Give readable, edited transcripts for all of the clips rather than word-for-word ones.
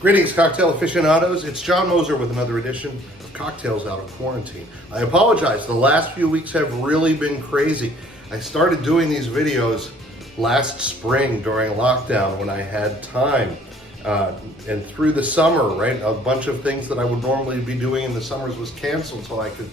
Greetings, cocktail aficionados. It's John Moser with another edition of Cocktails Out of Quarantine. I apologize. The last few weeks have really been crazy. I started doing these videos last spring during lockdown when I had time. And through the summer, right? A bunch of things that I would normally be doing in the summers was canceled, so I could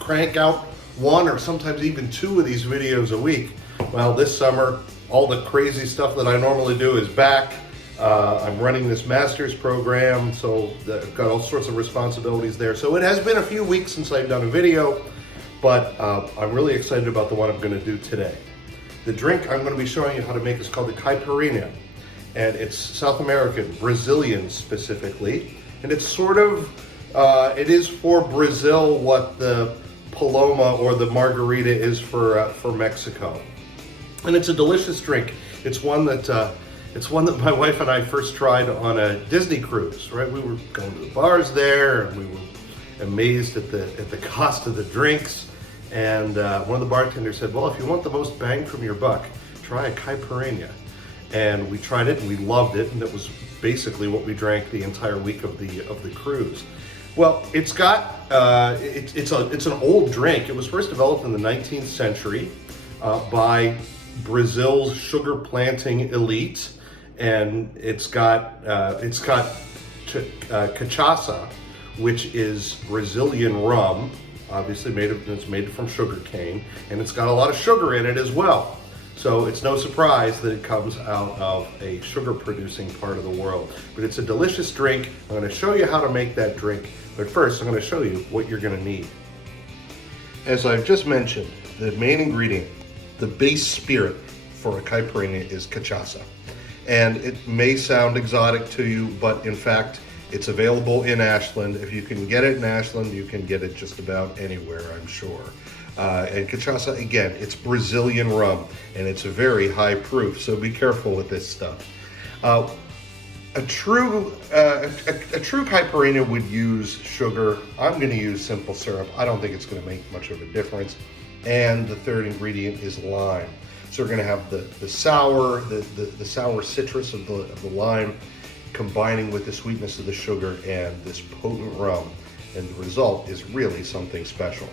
crank out one or sometimes even two of these videos a week. Well, this summer, all the crazy stuff that I normally do is back. I'm running this master's program, so I've got all sorts of responsibilities there. So it has been a few weeks since I've done a video, but I'm really excited about the one I'm going to do today. The drink I'm going to be showing you how to make is called the Caipirinha, and it's South American, Brazilian specifically, and it's sort of, it is for Brazil what the Paloma or the Margarita is for Mexico. And it's a delicious drink. It's one that my wife and I first tried on a Disney cruise, right? We were going to the bars there, and we were amazed at the cost of the drinks. And one of the bartenders said, well, if you want the most bang from your buck, try a Caipirinha. And we tried it and we loved it, and it was basically what we drank the entire week of the cruise. Well, it's got, it's an old drink. It was first developed in the 19th century by Brazil's sugar planting elite. And it's got cachaça, which is Brazilian rum, obviously it's made from sugar cane, and it's got a lot of sugar in it as well. So it's no surprise that it comes out of a sugar producing part of the world. But it's a delicious drink. I'm going to show you how to make that drink, but first I'm going to show you what you're going to need. As I've just mentioned, the main ingredient, the base spirit for a Caipirinha is cachaça. And it may sound exotic to you, but in fact, it's available in Ashland. If you can get it in Ashland, you can get it just about anywhere, I'm sure. And cachaça, again, it's Brazilian rum, and it's a very high proof, so be careful with this stuff. A true Caipirinha would use sugar. I'm going to use simple syrup. I don't think it's going to make much of a difference. And the third ingredient is lime. So we're going to have the sour, the sour citrus of the lime combining with the sweetness of the sugar and this potent rum, and the result is really something special.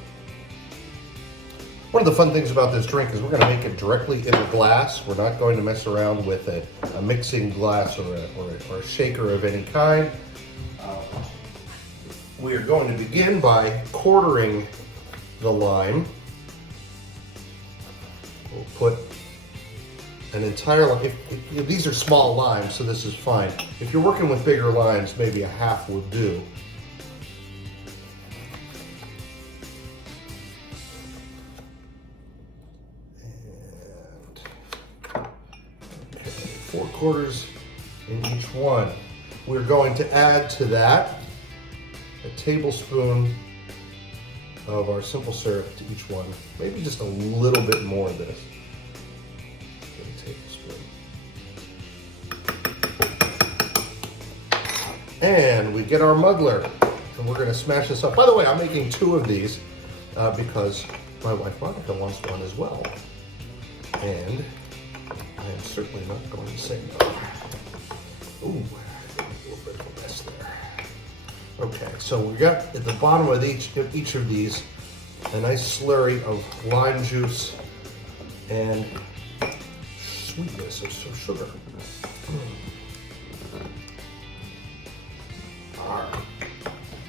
One of the fun things about this drink is we're going to make it directly in the glass. We're not going to mess around with a mixing glass or a shaker of any kind. We are going to begin by quartering the lime. We'll put an entire lime. These are small limes, so this is fine. If you're working with bigger limes, maybe a half would do. And okay, 4/4 in each one. We're going to add to that a tablespoon of our simple syrup to each one. Maybe just a little bit more of this. A tablespoon. And we get our muddler, and we're going to smash this up. By the way, I'm making 2 of these because my wife Monica wants one as well. And I am certainly not going to say no. Ooh, a little bit of a mess there. Okay, so we got at the bottom of each of these a nice slurry of lime juice and sweetness of some sugar. All right,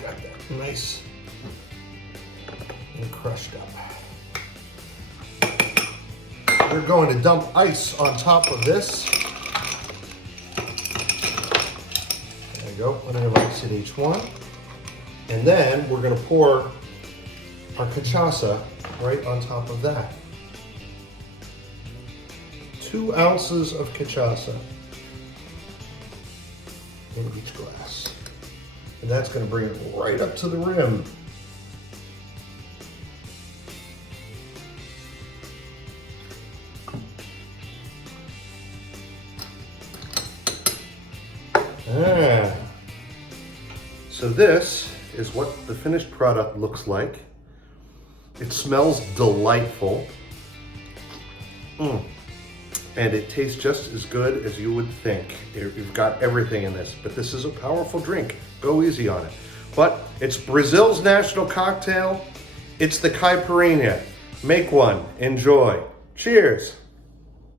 got that nice and crushed up. We're going to dump ice on top of this. There you go, plenty of ice in each one. And then we're going to pour our cachaça right on top of that. 2 ounces of cachaça in each glass. And that's going to bring it right up to the rim. So this is what the finished product looks like. It smells delightful. and it tastes just as good as you would think. You've got everything in this, but this is a powerful drink. Go easy on it. But it's Brazil's national cocktail. It's the Caipirinha. Make one. Enjoy. Cheers.